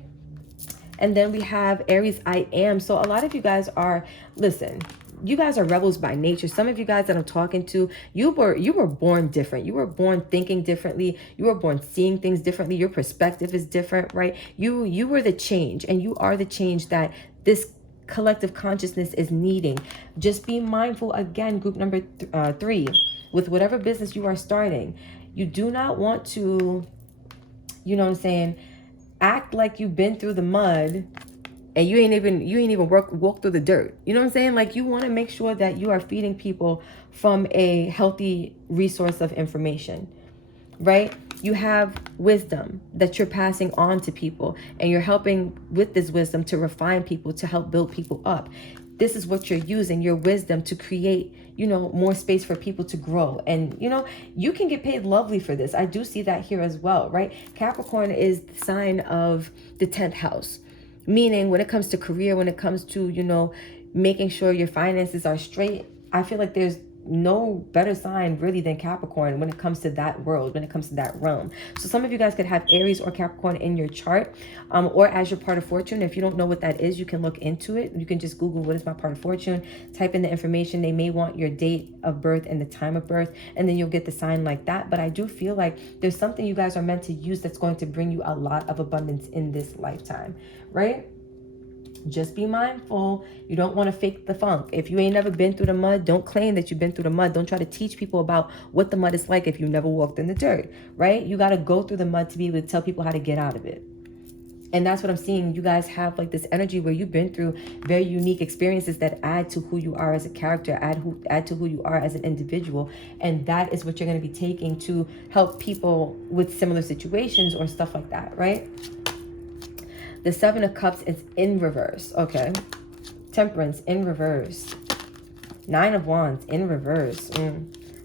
And then we have Aries, I am. So a lot of you guys are, listen, you guys are rebels by nature. Some of you guys that I'm talking to, you were born different. You were born thinking differently. You were born seeing things differently. Your perspective is different, right? You were the change, and you are the change that this collective consciousness is needing. Just be mindful, again, group number 3, with whatever business you are starting. You do not want to, act like you've been through the mud and you ain't even walk through the dirt. You know what I'm saying? Like, you want to make sure that you are feeding people from a healthy resource of information, right? You have wisdom that you're passing on to people, and you're helping with this wisdom to refine people, to help build people up. This is what you're using, your wisdom, to create, more space for people to grow. And, you can get paid lovely for this. I do see that here as well, right? Capricorn is the sign of the 10th house. Meaning when it comes to career, when it comes to, making sure your finances are straight, I feel like there's no better sign really than Capricorn when it comes to that world, when it comes to that realm. So some of you guys could have Aries or Capricorn in your chart, or as your part of fortune. If you don't know what that is, you can look into it. You can just Google, what is my part of fortune? Type in the information. They may want your date of birth and the time of birth, and then you'll get the sign like that. But I do feel like there's something you guys are meant to use that's going to bring you a lot of abundance in this lifetime, right? Just be mindful. You don't want to fake the funk. If you ain't never been through the mud, don't claim that you've been through the mud. Don't try to teach people about what the mud is like if you never walked in the dirt, right? You got to go through the mud to be able to tell people how to get out of it. And that's what I'm seeing. You guys have like this energy where you've been through very unique experiences that add to who you are as a character, add to who you are as an individual. And that is what you're going to be taking to help people with similar situations or stuff like that, right? The 7 of Cups is in reverse. Okay. Temperance in reverse. 9 of Wands in reverse.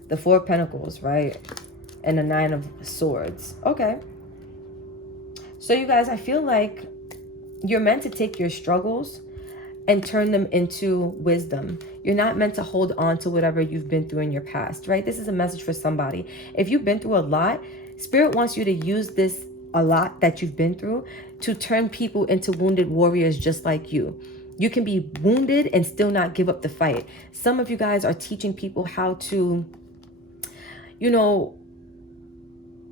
The 4 of Pentacles, right? And the 9 of Swords. Okay. So you guys, I feel like you're meant to take your struggles and turn them into wisdom. You're not meant to hold on to whatever you've been through in your past, right? This is a message for somebody. If you've been through a lot, Spirit wants you to use this a lot that you've been through to turn people into wounded warriors just like you. You can be wounded and still not give up the fight. Some of you guys are teaching people how to,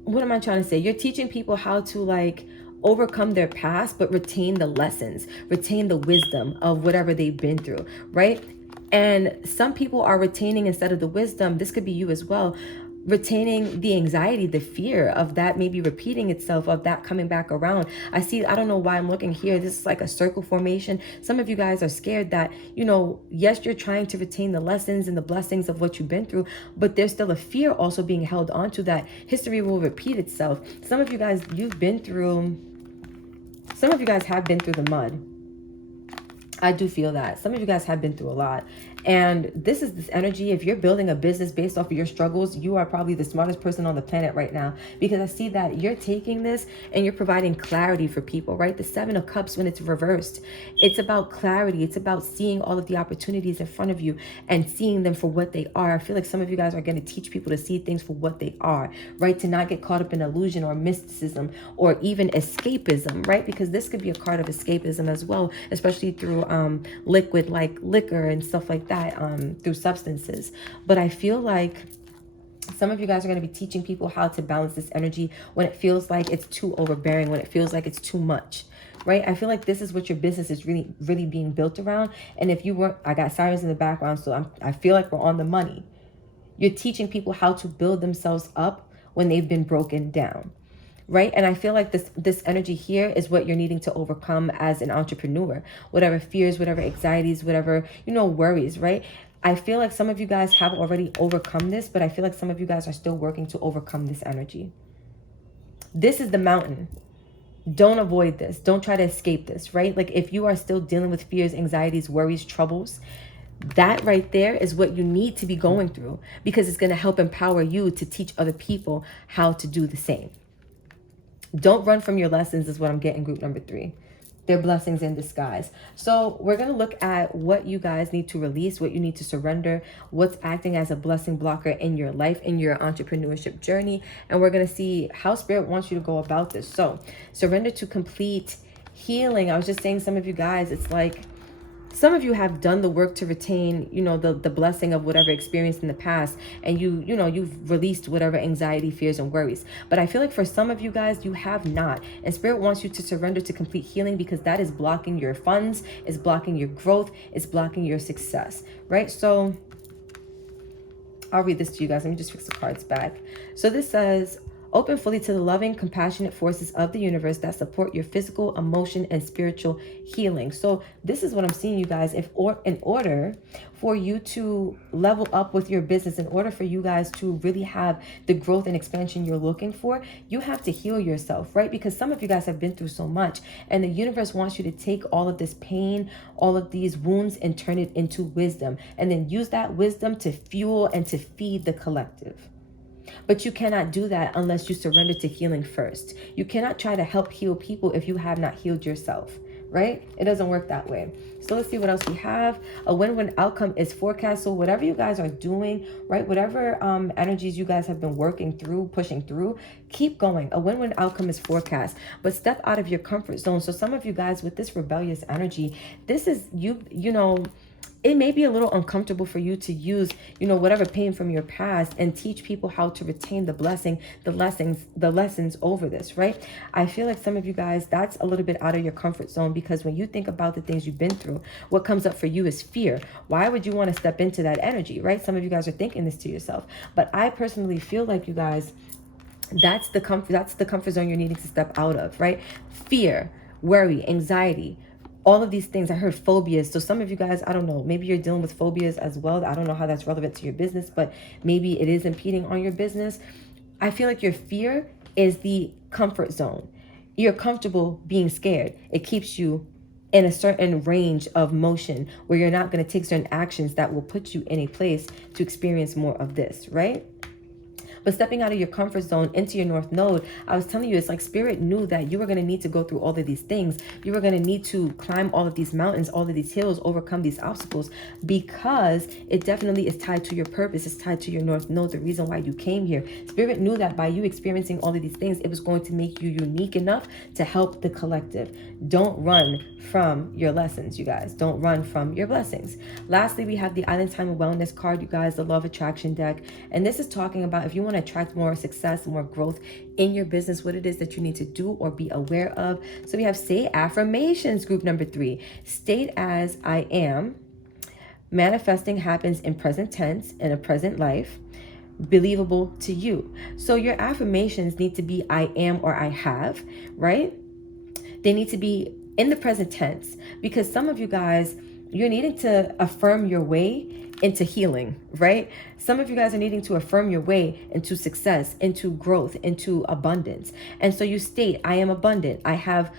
what am I trying to say? You're teaching people how to like overcome their past, but retain the lessons, retain the wisdom of whatever they've been through, right? And some people are retaining, instead of the wisdom, this could be you as well, retaining the anxiety, the fear of that maybe repeating itself, of that coming back around. I don't know why I'm looking here. This is like a circle formation. Some of you guys are scared that, yes, you're trying to retain the lessons and the blessings of what you've been through, but there's still a fear also being held onto that history will repeat itself. Some of you guys, have been through the mud. I do feel that some of you guys have been through a lot, and this is this energy. If you're building a business based off of your struggles, you are probably the smartest person on the planet right now, because I see that you're taking this and you're providing clarity for people, right? The Seven of Cups, when it's reversed, it's about clarity. It's about seeing all of the opportunities in front of you and seeing them for what they are. I feel like some of you guys are going to teach people to see things for what they are, right? To not get caught up in illusion or mysticism or even escapism, right? Because this could be a card of escapism as well, especially through liquid like liquor and stuff like that, through substances. But I feel like some of you guys are going to be teaching people how to balance this energy when it feels like it's too overbearing, when it feels like it's too much, right? I feel like this is what your business is really being built around. And if you weren't, I got sirens in the background, so I feel like we're on the money. You're teaching people how to build themselves up when they've been broken down, right? And I feel like this energy here is what you're needing to overcome as an entrepreneur. Whatever fears, whatever anxieties, whatever, worries, right? I feel like some of you guys have already overcome this, but I feel like some of you guys are still working to overcome this energy. This is the mountain. Don't avoid this. Don't try to escape this, right? Like if you are still dealing with fears, anxieties, worries, troubles, that right there is what you need to be going through, because it's going to help empower you to teach other people how to do the same. Don't run from your lessons is what I'm getting, group number 3. They're blessings in disguise. So we're going to look at what you guys need to release, what you need to surrender, what's acting as a blessing blocker in your life, in your entrepreneurship journey. And we're going to see how Spirit wants you to go about this. So surrender to complete healing. I was just saying, some of you guys, it's like some of you have done the work to retain, the blessing of whatever experience in the past. And you've released whatever anxiety, fears, and worries. But I feel like for some of you guys, you have not. And Spirit wants you to surrender to complete healing, because that is blocking your funds, is blocking your growth, is blocking your success, right? So I'll read this to you guys. Let me just fix the cards back. So this says, open fully to the loving, compassionate forces of the universe that support your physical, emotion, and spiritual healing. So this is what I'm seeing, you guys. In order for you to level up with your business, in order for you guys to really have the growth and expansion you're looking for, you have to heal yourself, right? Because some of you guys have been through so much, and the universe wants you to take all of this pain, all of these wounds, and turn it into wisdom, and then use that wisdom to fuel and to feed the collective. But you cannot do that unless you surrender to healing first. You cannot try to help heal people if you have not healed yourself, right? It doesn't work that way. So let's see what else we have. A win-win outcome is forecast. So whatever you guys are doing, right? Whatever energies you guys have been working through, pushing through, keep going. A win-win outcome is forecast, but step out of your comfort zone. So some of you guys with this rebellious energy, this is it may be a little uncomfortable for you to use, whatever pain from your past and teach people how to retain the blessing, the lessons over this, right? I feel like some of you guys, that's a little bit out of your comfort zone, because when you think about the things you've been through, what comes up for you is fear. Why would you want to step into that energy, right? Some of you guys are thinking this to yourself, but I personally feel like, you guys, that's the comfort zone you're needing to step out of, right? Fear, worry, anxiety, all of these things. I heard phobias. So some of you guys, I don't know, maybe you're dealing with phobias as well. I don't know how that's relevant to your business, but maybe it is impeding on your business. I feel like your fear is the comfort zone. You're comfortable being scared. It keeps you in a certain range of motion where you're not going to take certain actions that will put you in a place to experience more of this, right? But stepping out of your comfort zone into your North Node, I was telling you, it's like Spirit knew that you were going to need to go through all of these things. You were going to need to climb all of these mountains, all of these hills, overcome these obstacles, because it definitely is tied to your purpose. It's tied to your North Node, the reason why you came here. Spirit knew that by you experiencing all of these things, it was going to make you unique enough to help the collective. Don't run from your lessons, you guys. Don't run from your blessings. Lastly, we have the Island Time and Wellness card, you guys, the Law of Attraction deck. And this is talking about if you want to attract more success, more growth in your business, what it is that you need to do or be aware of. So we have say affirmations, group number 3. State as I am. Manifesting happens in present tense, in a present life. Believable to you. So your affirmations need to be I am or I have, right? They need to be in the present tense, because some of you guys, you're needing to affirm your way into healing, right? Some of you guys are needing to affirm your way into success, into growth, into abundance. And so you state, I am abundant. I have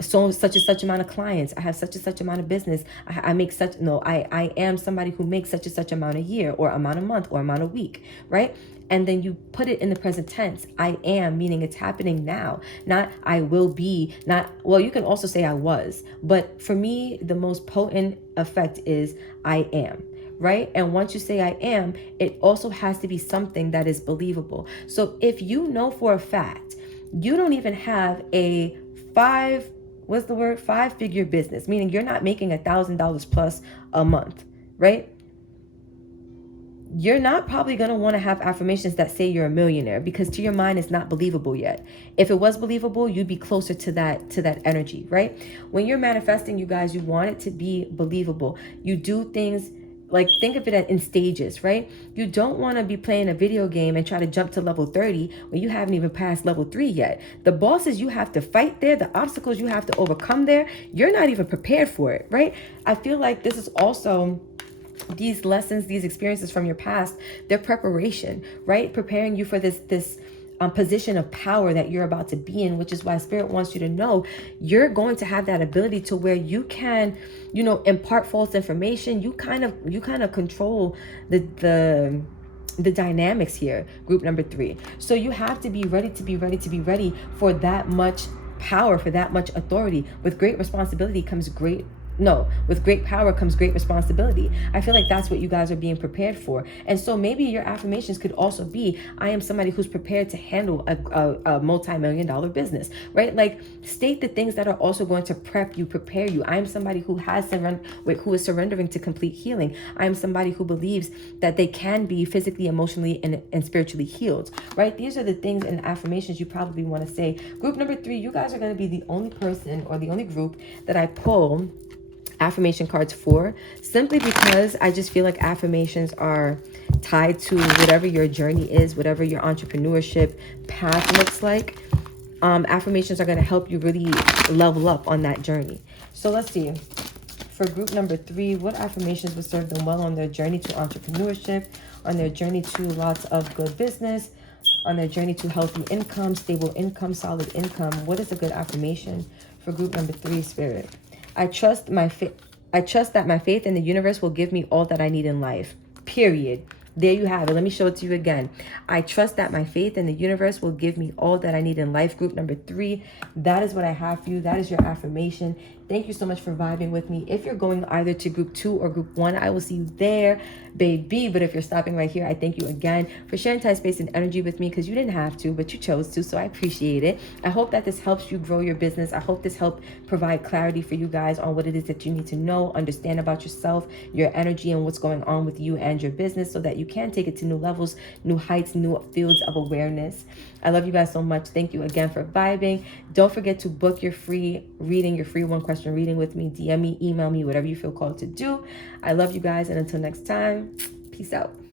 so such and such amount of clients. I have such and such amount of business. I make such, no, I am somebody who makes such and such amount a year or amount a month or amount a week, right? And then you put it in the present tense. I am, meaning it's happening now, not I will be, not, well, you can also say I was, but for me, the most potent effect is I am. Right? And once you say I am, it also has to be something that is believable. So if you know for a fact, you don't even have a five-figure business, meaning you're not making $1,000 plus a month, right? You're not probably going to want to have affirmations that say you're a millionaire, because to your mind it's not believable yet. If it was believable, you'd be closer to that energy, right? When you're manifesting, you guys, you want it to be believable. You do things like, think of it in stages, right? You don't want to be playing a video game and try to jump to level 30 when you haven't even passed level 3 yet. The bosses you have to fight there, the obstacles you have to overcome there, you're not even prepared for it, right? I feel like this is also, these lessons, these experiences from your past, they're preparation, right? Preparing you for this position of power that you're about to be in, which is why Spirit wants you to know you're going to have that ability to where you can, impart false information. You kind of control the dynamics here, group number 3. So you have to be ready for that much power, for that much authority. With great responsibility comes with great power comes great responsibility. I feel like that's what you guys are being prepared for. And so maybe your affirmations could also be, I am somebody who's prepared to handle a multi-million-dollar business, right? Like, state the things that are also going to prepare you. I am somebody who is surrendering to complete healing. I am somebody who believes that they can be physically, emotionally, and spiritually healed, right? These are the things and affirmations you probably want to say. Group number 3, you guys are going to be the only person or the only group that I pull affirmation cards for, simply because I just feel like affirmations are tied to whatever your journey is, whatever your entrepreneurship path looks like. Affirmations are going to help you really level up on that journey. So let's see. For group number 3, what affirmations would serve them well on their journey to entrepreneurship, on their journey to lots of good business, on their journey to healthy income, stable income, solid income? What is a good affirmation for group number 3, Spirit? I trust that my faith in the universe will give me all that I need in life. Period. There you have it. Let me show it to you again. I trust that my faith in the universe will give me all that I need in life. Group number 3, that is what I have for you. That is your affirmation. Thank you so much for vibing with me. If you're going either to group 2 or group 1, I will see you there, baby. But if you're stopping right here, I thank you again for sharing time, space, and energy with me, because you didn't have to, but you chose to. So I appreciate it. I hope that this helps you grow your business. I hope this helped provide clarity for you guys on what it is that you need to know, understand about yourself, your energy, and what's going on with you and your business, so that you can take it to new levels, new heights, new fields of awareness. I love you guys so much. Thank you again for vibing. Don't forget to book your free reading, your free 1-question reading with me. DM me, email me, whatever you feel called to do. I love you guys, and until next time, peace out.